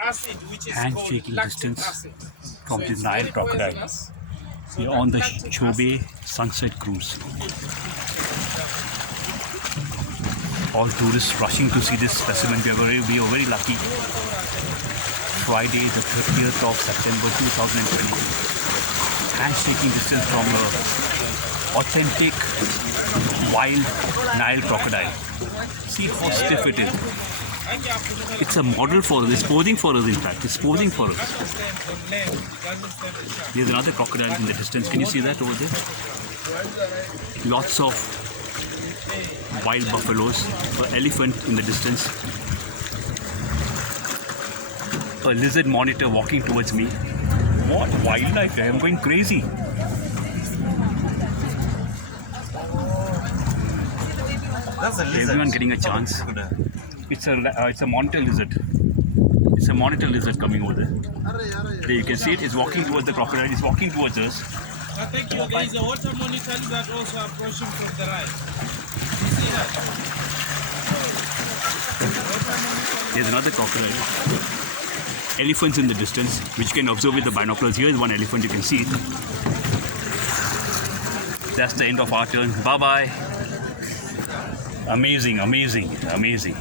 acid which is handshaking called lactic distance acid. from So the it's Nile very Crocodile. poisonous. So We are that on the lactic Chobe acid- sunset cruise. All tourists rushing to see this specimen. We are very lucky. Friday, the 30th of September 2020. Handshaking distance from a authentic wild Nile crocodile. See how stiff it is. It's a model for us. It's posing for us, in fact. It's posing for us. There's another crocodile in the distance. Can you see that over there? Lots of wild buffaloes. An elephant in the distance. A lizard monitor walking towards me. What wildlife! I am going crazy. That's a lizard. Everyone getting a chance. It's a monitor lizard. It's a monitor lizard coming over there. There you can see it. It's walking towards the crocodile. It's walking towards us. Thank you. There is a water monitor that also approaching from the right. You see that? There's another crocodile. Elephants in the distance, which you can observe with the binoculars. Here is one elephant. You can see it. That's the end of our turn. Bye bye. Amazing, amazing, amazing.